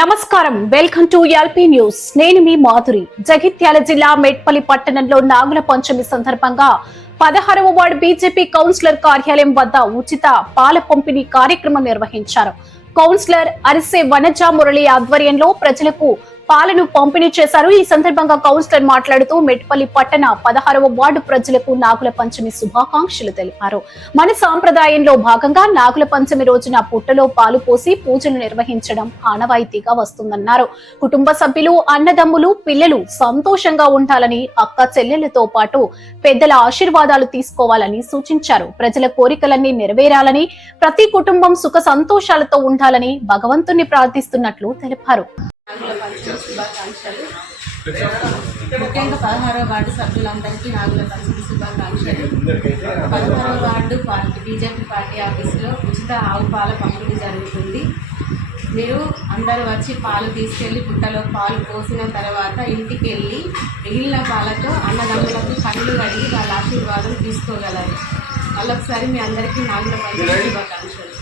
నమస్కారం, welcome to LP news. నేను మీ మాధురి. జగిత్యాల జిల్లా మెట్పల్లి పట్టణంలో నాగుల పంచమి సందర్భంగా 16వ వార్డు బీజేపీ కౌన్సిలర్ కార్యాలయం వద్ద ఉచిత పాల పంపిణీ కార్యక్రమం నిర్వహించారు. కౌన్సిలర్ అరిసే వనజ మురళి ఆధ్వర్యంలో ప్రజలకు పాలను పంపిణీ చేశారు. ఈ సందర్భంగా కౌన్సిలర్ మాట్లాడుతూ మెట్పల్లి పట్టణ 16వ వార్డు ప్రజలకు నాగుల పంచమి శుభాకాంక్షలు తెలిపారు. మన సాంప్రదాయంలో భాగంగా నాగుల పంచమి రోజున పుట్టలో పాలు పోసి పూజలు నిర్వహించడం ఆనవాయితీగా వస్తుందన్నారు. కుటుంబ సభ్యులు, అన్నదమ్ములు, పిల్లలు సంతోషంగా ఉండాలని, అక్క చెల్లెళ్లతో పాటు పెద్దల ఆశీర్వాదాలు తీసుకోవాలని సూచించారు. ప్రజల కోరికలన్నీ నెరవేరాలని, ప్రతి కుటుంబం సుఖ సంతోషాలతో ఉండాలని భగవంతుని ప్రార్థిస్తున్నట్లు తెలిపారు. నాగుల పంచమి శుభాకాంక్షలు. ముఖ్యంగా 16వ వార్డు సభ్యులందరికీ నాగుల పంచమి శుభాకాంక్షలు. 16వ వార్డు బీజేపీ పార్టీ ఆఫీసులో ఉచిత ఆవు పాల పంపిణీ జరుగుతుంది. మీరు అందరూ వచ్చి పాలు తీసుకెళ్ళి పుట్టలో పాలు పోసిన తర్వాత ఇంటికి వెళ్ళి మిగిలిన పాలతో అన్నదమ్ములకు కళ్ళు కడిగి వాళ్ళ ఆశీర్వాదం తీసుకోగలరు. మళ్ళొకసారి మీ అందరికీ నాగుల పంచమి శుభాకాంక్షలు.